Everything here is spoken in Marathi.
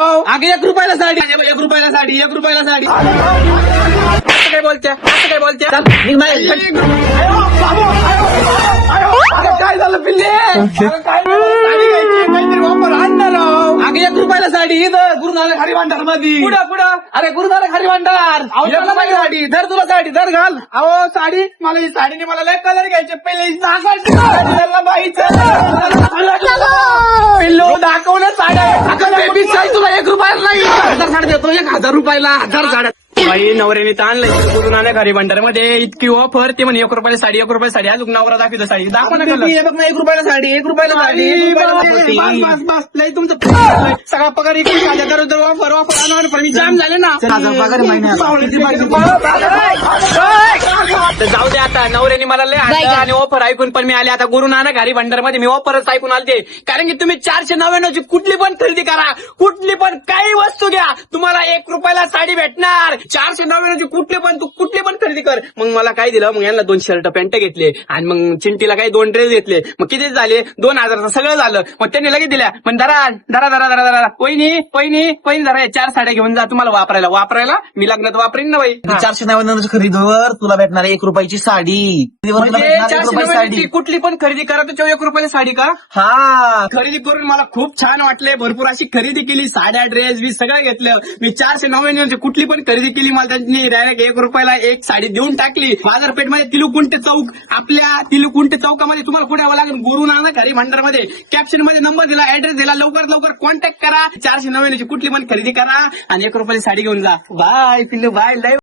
आगे 1 रुपयाला साडी, 1 रुपयाला साडी, 1 रुपयाला साडी. असं काय बोलत्या, असं काय बोलत्या? चल, निघ बाहेर. काय झालं पिल्ले? काय साडी घ्यायची, काहीतरी ऑफर आणणार. आगे 1 रुपयाला साडी इथं गुरुनानक हरी भांडार मध्ये. पुढं अरे गुरुनानक हरी भांडार. 1 रुपयाला साडी धर, तुला साडी धर, घाल. अहो साडी, मला ही साडीने मला लय कलर घ्यायचे. पहिले पिल्लू दाखवलं साड्या. बेबी साडी तुला 1 रुपयाला नाही, 1000 साडी देतो. 1000 रुपयाला 1000 साड्या. बाई नवऱ्याने तर आणलंय गुरुनानक हरी भांडार मध्ये इतकी ऑफर. ते म्हणे 1 रुपयाला साडी, 1 रुपयाला साडी. अजून नवरा दाखवतो साडी. दाखवा ना बघ ना, 1 रुपयाला साडी, 1 रुपयाला साडी. बस लय तुमचं सगळा पगार इकडे ऑफर आणणार. पण मी जाम झाले ना. जाऊ दे आता. नवऱ्याने मला लय आणलं आणि ऑफर ऐकून पण मी आले आता गुरुनानक हरी भांडार मध्ये. मी ऑफरच ऐकून आलते. कारण की तुम्ही 499 ची कुठली पण खरेदी करा, कुठली पण काही वस्तू घ्या, तुम्हाला 1 रुपयाला साडी भेटणार. 499 ची कुठली पण खरेदी कर. मग मला काय दिलं, मग यांना 2 शर्ट पॅन्ट घेतले आणि मग चिंटीला काही 2 ड्रेस घेतले. मग किती झाले, 2000 सगळं झालं. मग त्यांनी लगेच दिल्या. पण धरा पहिनी जरा 4 साड्या घेऊन जा, तुम्हाला वापरायला मी लग्नात वापरीन ना बाई. 499 खरेदीवर तुला भेटणार 1 रुपयाची साडी. म्हणजे 499 कुठली पण खरेदी करा तर 1 रुपयाला साडी का? हा, खरेदी करून मला खूप छान वाटले. भरपूर अशी खरेदी केली, साड्या ड्रेस बी सगळं घेतलं. मी 499 कुठली पण खरेदी केली. मला त्यांनी डायरेक्ट 1 रुपयाला 1 साडी देऊन टाकली. बाजारपेठमध्ये तिलुकुंटे चौक, आपल्या तिलुकुंटे चौकामध्ये तुम्हाला कुठे यावं लागेल, गुरुनानक हरी भांडार मध्ये. कॅप्शन मध्ये नंबर दिला, ऍड्रेस दिला. लवकर कॉन्टॅक्ट करा. 499 कुठली पण खरेदी करा आणि 1 रुपयाची साडी घेऊन जा. बाय पिल्लू, बाय.